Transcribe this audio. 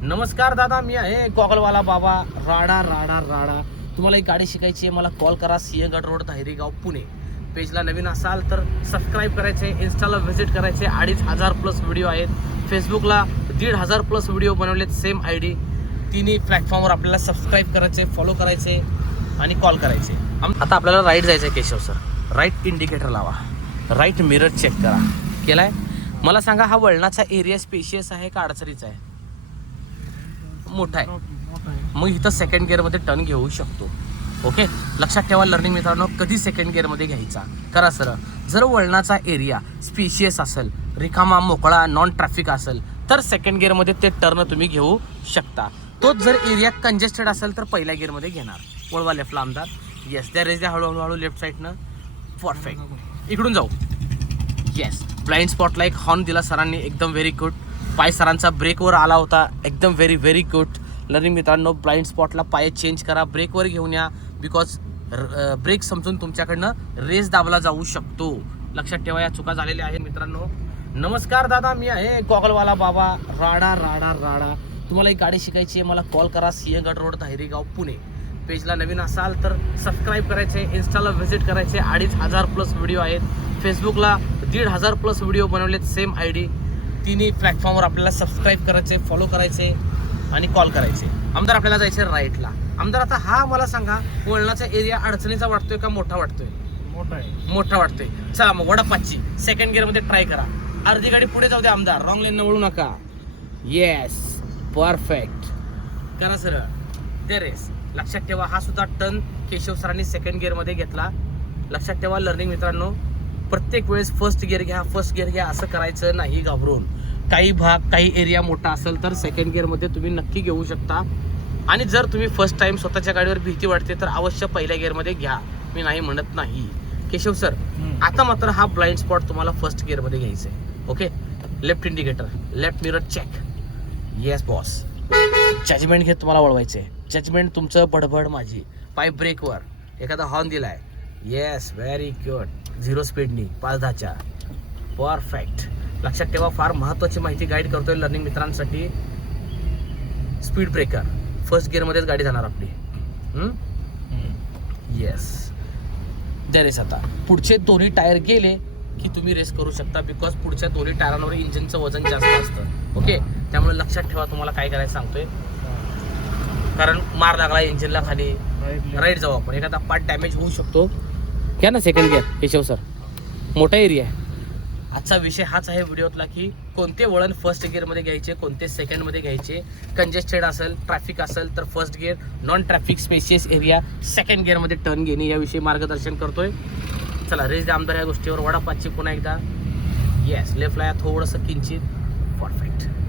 नमस्कार दादा, मी आहे गॉगलवाला बाबा. राडा राडा राडा. तुम्हाला एक गाडी शिकायची आहे, मला कॉल करा. सिंहगड रोड, धायरीगाव, पुणे. पेजला नवीन असाल तर सबस्क्राईब करायचे, इन्स्टाला व्हिजिट करायचे. 2500+ व्हिडिओ आहेत, फेसबुकला 1500+ व्हिडिओ बनवलेत, सेम ID. तिन्ही प्लॅटफॉर्मवर आपल्याला सबस्क्राईब करायचे, फॉलो करायचे आणि कॉल करायचे. आता आपल्याला राईट जायचं आहे केशव सर. राईट इंडिकेटर लावा, राईट मिरर चेक करा. केलाय? मला सांगा, हा वळणाचा एरिया स्पेशियस आहे का अडचणीचा आहे? मोठा आहे. मग इथं सेकंड गिअरमध्ये टर्न घेऊ शकतो. ओके, लक्षात ठेवा लर्निंग मित्रांनो, कधी सेकंड गिअरमध्ये घ्यायचा. करा सर. जर वळणाचा एरिया स्पेशियस असेल, रिकामा मोकळा नॉन ट्रॅफिक असेल, तर सेकंड गिअरमध्ये ते टर्न तुम्ही घेऊ शकता. तोच जर एरिया कंजेस्टेड असेल तर पहिल्या गिअरमध्ये घेणार. वळवा लेफ्टला आमदार. येस, त्या रेज द्या हळूहळू लेफ्ट साईडनं. परफेक्ट. इकडून जाऊ. येस, ब्लाइंड स्पॉटला एक हॉर्न दिला सरांनी, एकदम व्हेरी गुड. पाय सरांचा ब्रेकवर आला होता, एकदम व्हेरी व्हेरी गुड. लर्निंग मित्रांनो, ब्लाइंड स्पॉटला पाय चेंज करा, ब्रेकवर घेऊन या. बिकॉज ब्रेक समजून तुमच्याकडनं रेस दाबला जाऊ शकतो. लक्षात ठेवा, या चुका झालेल्या आहेत मित्रांनो. नमस्कार दादा, मी आहे गॉगलवाला बाबा. राडा राडा राडा. तुम्हाला एक गाडी शिकायची आहे, मला कॉल करा. सिंहगड रोड, धायरीगाव, पुणे. पेजला नवीन असाल तर सबस्क्राईब करायचे, इन्स्टाला व्हिजिट करायचे. 2500+ व्हिडिओ आहेत, फेसबुकला 1500+ व्हिडिओ बनवलेत, सेम ID. तिन्ही प्लॅटफॉर्मवर आपल्याला सबस्क्राईब करायचे, फॉलो करायचे आणि कॉल करायचे. आमदार आपल्याला जायचे राईटला. आमदार आता हा मला सांगा, वळणाचा एरिया अडचणीचा वाटतोय का मोठा वाटतोय? मोठा आहे. मोठा वाटतोय. चला मग वडापाचची सेकंड गिअरमध्ये ट्राय करा. अर्धी गाडी पुढे जाऊ द्या आमदार, रॉंग लेन वळू नका. Yes, perfect. करा सर. दे रेस. लक्षात ठेवा, हा सुद्धा टर्न केशव सरांनी सेकंड गिअरमध्ये घेतला. लक्षात ठेवा लर्निंग मित्रांनो, प्रत्येक वेळेस फर्स्ट गिअर घ्या, फर्स्ट गिअर घ्या असं करायचं नाही घाबरून. काही भाग, काही एरिया मोठा असेल तर सेकंड गिअरमध्ये तुम्ही नक्की घेऊ शकता. आणि जर तुम्ही फर्स्ट टाइम स्वतःच्या गाडीवर भीती वाटते तर अवश्य पहिल्या गिअरमध्ये घ्या, मी नाही म्हणत नाही. केशव सर, आता मात्र हा ब्लाइंड स्पॉट तुम्हाला फर्स्ट गिअरमध्ये घ्यायचा आहे. Okay, left indicator, left mirror check. Yes boss. Judgement घेत तुम्हाला वळवायचे. जजमेंट तुमचं, बडबड माझी. पाय ब्रेकवर, एखादा हॉर्न दिलाय. Yes, very good. 0 स्पीडनी 5-10च्या. परफेक्ट. लक्षात ठेवा, फार महत्त्वाची माहिती गाईड करतोय लर्निंग मित्रांसाठी. स्पीड ब्रेकर फर्स्ट गिअरमध्येच गाडी जाणार आपली. येस, द्या रेस. आता पुढचे दोन्ही टायर गेले की तुम्ही रेस करू शकता, बिकॉज पुढच्या दोन्ही टायरांवर इंजिनचं वजन जास्त असतं. ओके, त्यामुळे लक्षात ठेवा तुम्हाला काय करायचं सांगतोय. कारण मार लागला इंजिनला खाली, राईट जाऊ आपण. एखादा पार्ट डॅमेज होऊ शकतो. घ्या ना सेकंड गिअर केशव सर, मोठा एरिया आहे. आजचा विषय हाच आहे व्हिडिओतला की कोणते वळण फर्स्ट गिअरमध्ये घ्यायचे, कोणते सेकंडमध्ये घ्यायचे. कंजेस्टेड असेल, ट्रॅफिक असेल तर first gear, non traffic spacious area second गिअरमध्ये टर्न घेणे, याविषयी मार्गदर्शन करतोय. चला रेस द्या आमदार या गोष्टीवर. वडापाचची पुन्हा एकदा. येस, लेफ्टला या थोडंसं किंचित. परफेक्ट.